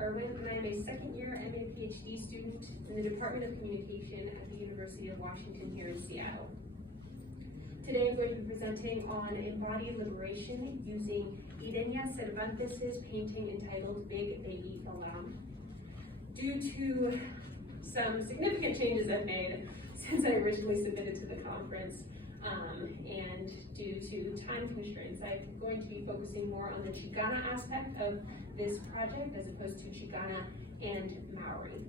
Irwin, and I am a second-year MA PhD student in the Department of Communication at the University of Washington here in Seattle. Today I'm going to be presenting on embodied liberation using Irenia Cervantes' painting entitled Big Baby Alarm. Due to some significant changes I've made since I originally submitted to the conference, and due to time constraints, I'm going to be focusing more on the Chicana aspect of this project as opposed to Chicana and Maori.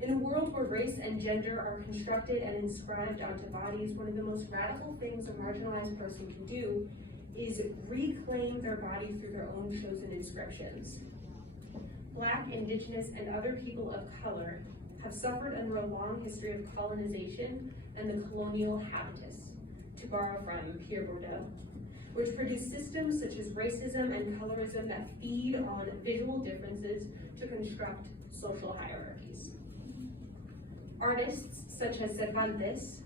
In a world where race and gender are constructed and inscribed onto bodies, one of the most radical things a marginalized person can do is reclaim their body through their own chosen inscriptions. Black, Indigenous, and other people of color have suffered under a long history of colonization and the colonial habitus, to borrow from Pierre Bourdieu, which produce systems such as racism and colorism that feed on visual differences to construct social hierarchies. Artists such as Cervantes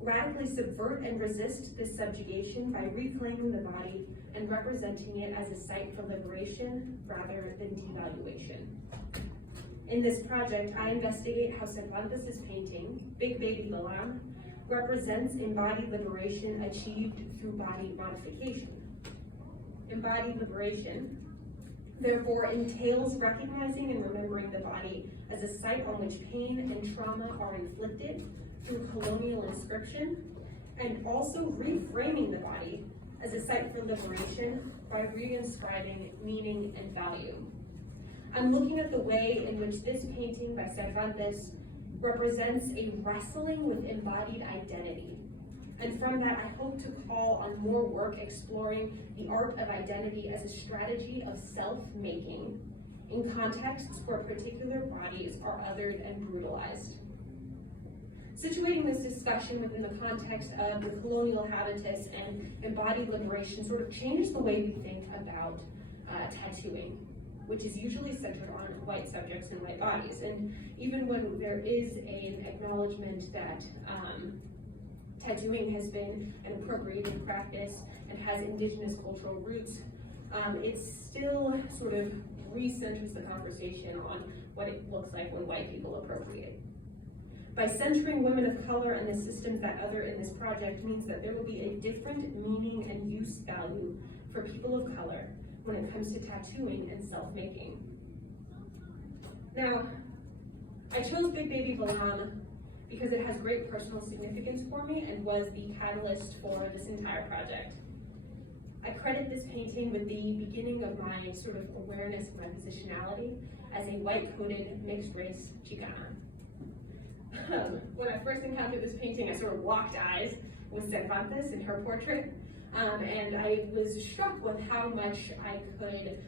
radically subvert and resist this subjugation by reclaiming the body and representing it as a site for liberation rather than devaluation. In this project, I investigate how Cervantes' painting, Big Baby Alarm, represents embodied liberation achieved through body modification. Embodied liberation, therefore, entails recognizing and remembering the body as a site on which pain and trauma are inflicted through colonial inscription, and also reframing the body as a site for liberation by reinscribing meaning and value. I'm looking at the way in which this painting by Cervantes represents a wrestling with embodied identity. And from that, I hope to call on more work exploring the art of identity as a strategy of self-making in contexts where particular bodies are othered and brutalized. Situating this discussion within the context of the colonial habitus and embodied liberation sort of changes the way we think about tattooing, which is usually centered on white subjects and white bodies. And even when there is an acknowledgement that tattooing has been an appropriated practice and has indigenous cultural roots, it still sort of recenters the conversation on what it looks like when white people appropriate. By centering women of color and the systems that other in this project means that there will be a different meaning and use value for people of color when it comes to tattooing and self-making. Now, I chose Big Baby Alarm because it has great personal significance for me and was the catalyst for this entire project. I credit this painting with the beginning of my sort of awareness of my positionality as a white-coated, mixed-race Chicana. When I first encountered this painting, I sort of locked eyes with Cervantes in her portrait, and I was struck with how much I could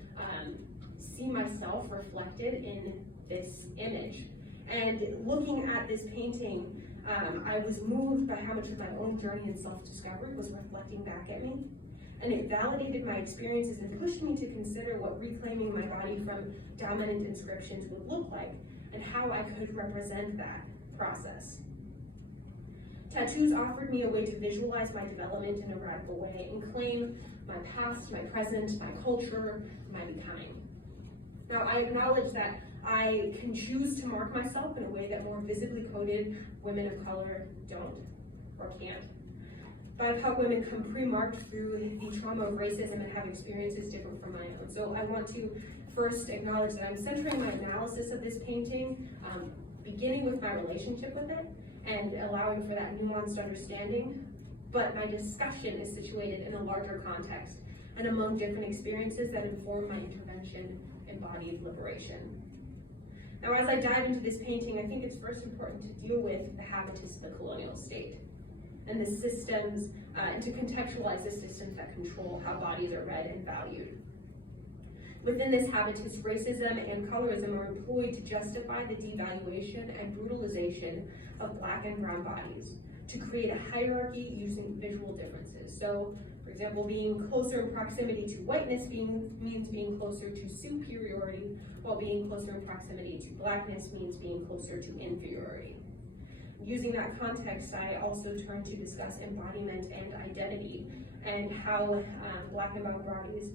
see myself reflected in this image. And looking at this painting, I was moved by how much of my own journey in self-discovery was reflecting back at me. And it validated my experiences and pushed me to consider what reclaiming my body from dominant inscriptions would look like and how I could represent that process. Tattoos offered me a way to visualize my development in a radical way and claim my past, my present, my culture, my becoming. Now, I acknowledge that I can choose to mark myself in a way that more visibly coded women of color don't or can't. BIPOC women come pre-marked through the trauma of racism and have experiences different from my own. So I want to first acknowledge that I'm centering my analysis of this painting, beginning with my relationship with it and allowing for that nuanced understanding, but my discussion is situated in a larger context and among different experiences that inform my intervention, embodied liberation. Now, as I dive into this painting, I think it's first important to deal with the habitus of the colonial state and the systems, and to contextualize the systems that control how bodies are read and valued. Within this habitus, racism and colorism are employed to justify the devaluation and brutalization of Black and brown bodies, to create a hierarchy using visual differences. So, for example, being closer in proximity to whiteness means being closer to superiority, while being closer in proximity to Blackness means being closer to inferiority. Using that context, I also turn to discuss embodiment and identity and how Black and brown bodies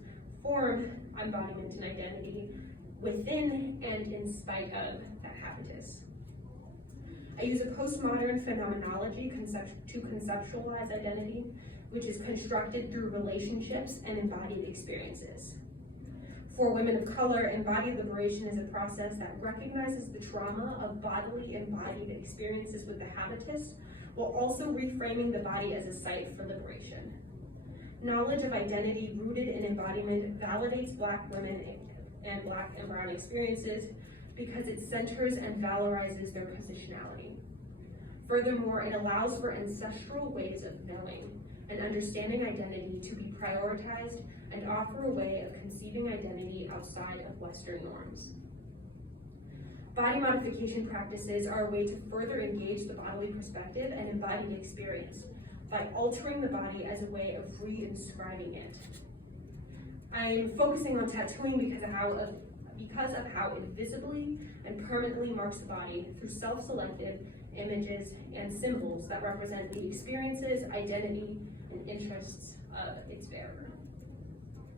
form embodiment and identity within and in spite of that habitus. I use a postmodern phenomenology to conceptualize identity, which is constructed through relationships and embodied experiences. For women of color, embodied liberation is a process that recognizes the trauma of bodily embodied experiences with the habitus, while also reframing the body as a site for liberation. Knowledge of identity rooted in embodiment validates Black women and Black and brown experiences because it centers and valorizes their positionality. Furthermore, it allows for ancestral ways of knowing and understanding identity to be prioritized and offer a way of conceiving identity outside of Western norms. Body modification practices are a way to further engage the bodily perspective and embodied experience by altering the body as a way of re-inscribing it. I'm focusing on tattooing because of how it visibly and permanently marks the body through self-selected images and symbols that represent the experiences, identity, and interests of its bearer.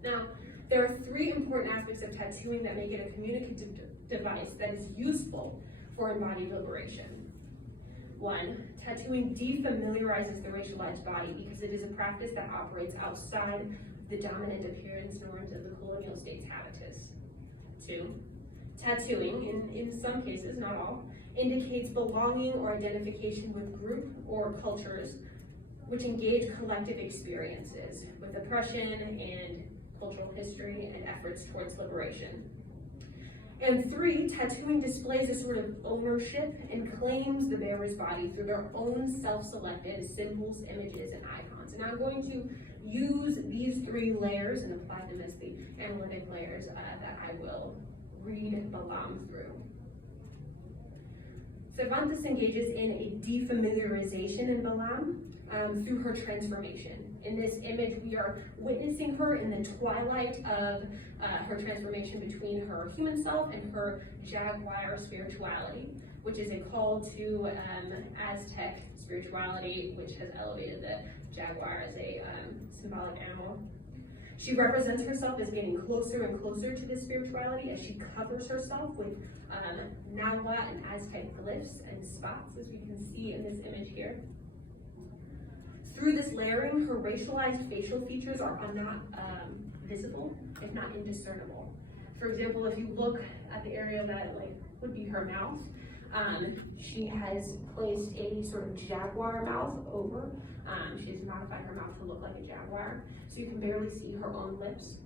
Now, there are three important aspects of tattooing that make it a communicative device that is useful for embodied liberation. One, tattooing defamiliarizes the racialized body because it is a practice that operates outside the dominant appearance norms of the colonial state's habitus. Two, tattooing, in some cases, not all, indicates belonging or identification with group or cultures which engage collective experiences with oppression and cultural history and efforts towards liberation. And three, tattooing displays a sort of ownership and claims the bearer's body through their own self-selected symbols, images, and icons. And I'm going to use these three layers and apply them as the analytic layers that I will read Balam through. Cervantes engages in a defamiliarization in Balam through her transformation. In this image, we are witnessing her in the twilight of her transformation between her human self and her jaguar spirituality, which is a call to Aztec spirituality, which has elevated the jaguar as a symbolic animal. She represents herself as getting closer and closer to this spirituality as she covers herself with Nahua and Aztec glyphs and spots, as we can see in this image here. Through this layering, her racialized facial features are not visible, if not indiscernible. For example, if you look at the area that would be her mouth, she has placed a sort of jaguar mouth over. She has modified her mouth to look like a jaguar, so you can barely see her own lips.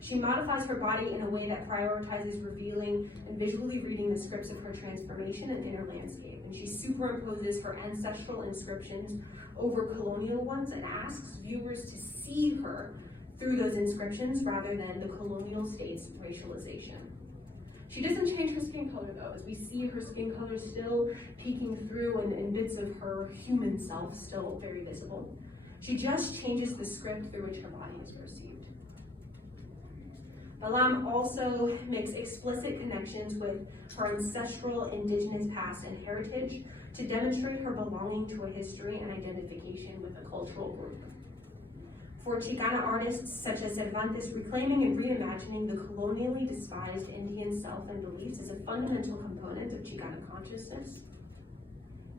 She modifies her body in a way that prioritizes revealing and visually reading the scripts of her transformation and inner landscape. And she superimposes her ancestral inscriptions over colonial ones and asks viewers to see her through those inscriptions rather than the colonial state's racialization. She doesn't change her skin color though, as we see her skin color still peeking through and bits of her human self still very visible. She just changes the script through which her body is perceived. Balam also makes explicit connections with her ancestral indigenous past and heritage to demonstrate her belonging to a history and identification with a cultural group. For Chicana artists such as Cervantes, reclaiming and reimagining the colonially despised Indian self and beliefs is a fundamental component of Chicana consciousness.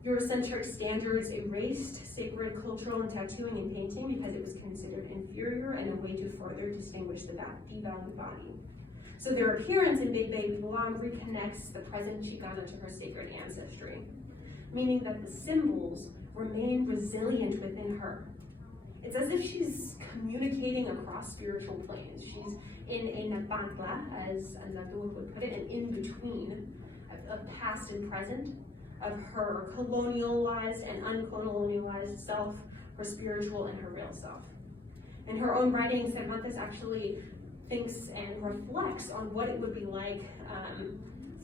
Eurocentric standards erased sacred cultural and tattooing and painting because it was considered inferior and a way to further distinguish the devalued body. So their appearance in Big Baby Balam reconnects the present Chicana to her sacred ancestry, meaning that the symbols remain resilient within her. It's as if she's communicating across spiritual planes. She's in a napantla, as Natur would put it, an in-between of past and present, of her colonialized and uncolonialized self, her spiritual and her real self. In her own writing, Cervantes actually thinks and reflects on what it would be like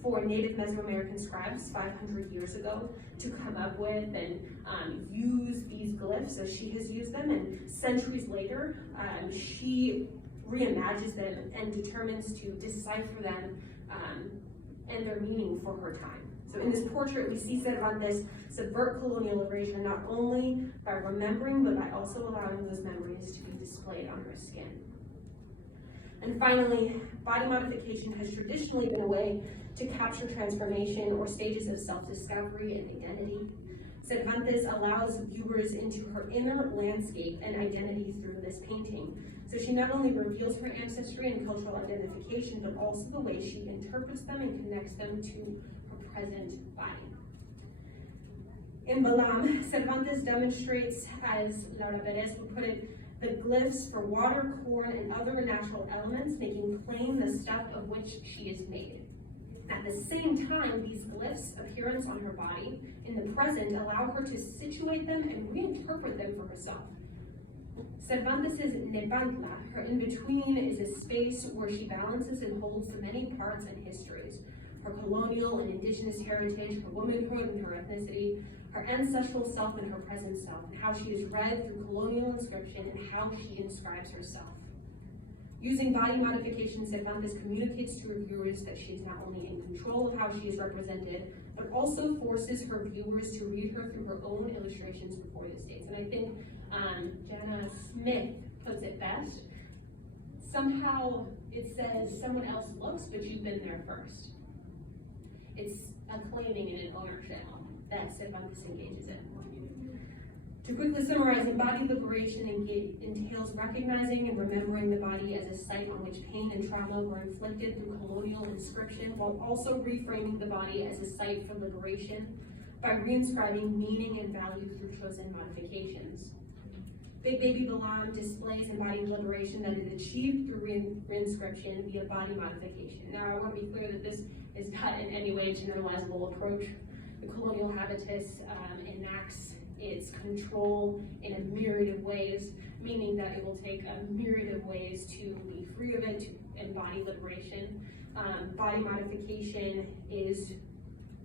for Native Mesoamerican scribes 500 years ago to come up with and use these glyphs as she has used them, and centuries later, she reimagines them and determines to decipher them and their meaning for her time. So in this portrait, we see Cervantes subvert colonial erasure not only by remembering, but by also allowing those memories to be displayed on her skin. And finally, body modification has traditionally been a way to capture transformation or stages of self-discovery and identity. Cervantes allows viewers into her inner landscape and identity through this painting. So she not only reveals her ancestry and cultural identification, but also the way she interprets them and connects them to her present body. In Balam, Cervantes demonstrates, as Laura Perez would put it, the glyphs for water, corn, and other natural elements, making plain the stuff of which she is made. At the same time, these glyphs' appearance on her body in the present allow her to situate them and reinterpret them for herself. Cervantes' Nepantla, her in-between, is a space where she balances and holds the many parts and histories: her colonial and indigenous heritage, her womanhood and her ethnicity, her ancestral self and her present self, and how she is read through colonial inscription and how she inscribes herself. Using body modification, Cervantes communicates to her viewers that she is not only in control of how she is represented, but also forces her viewers to read her through her own illustrations before the states. And I think Jana Smith puts it best. Somehow it says someone else looks, but you've been there first. It's a claiming and an ownership that Cervantes engages in. To quickly summarize, embodied liberation entails recognizing and remembering the body as a site on which pain and trauma were inflicted through colonial inscription, while also reframing the body as a site for liberation by reinscribing meaning and value through chosen modifications. Big Baby Balam displays embodied liberation that is achieved through reinscription via body modification. Now, I want to be clear that this is not in any way a generalizable approach. The colonial habitus enacts its control in a myriad of ways, meaning that it will take a myriad of ways to be free of it, to embody liberation. Body modification is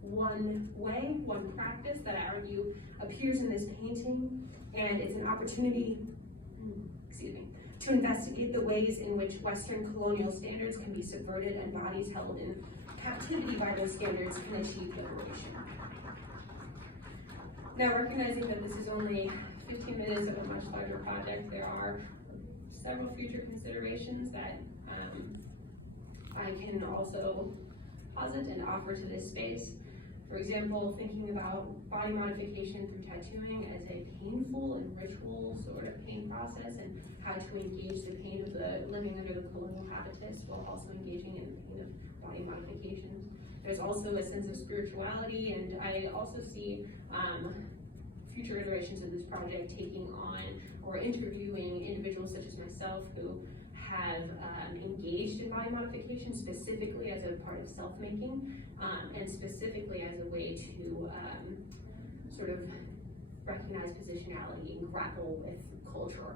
one way, one practice that I argue appears in this painting, and it's an opportunity, to investigate the ways in which Western colonial standards can be subverted and bodies held in captivity by those standards can achieve liberation. Now, recognizing that this is only 15 minutes of a much larger project, there are several future considerations that I can also posit and offer to this space. For example, thinking about body modification through tattooing as a painful and ritual sort of pain process, and how to engage the pain of the living under the colonial habitus while also engaging in the pain of body modification. There's also a sense of spirituality, and I also see future iterations of this project taking on or interviewing individuals such as myself who have engaged in body modification specifically as a part of self-making, and specifically as a way to sort of recognize positionality and grapple with culture.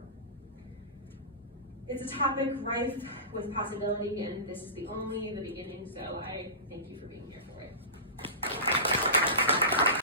It's a topic rife with possibility, and this is only the beginning, so I thank you for being here for it.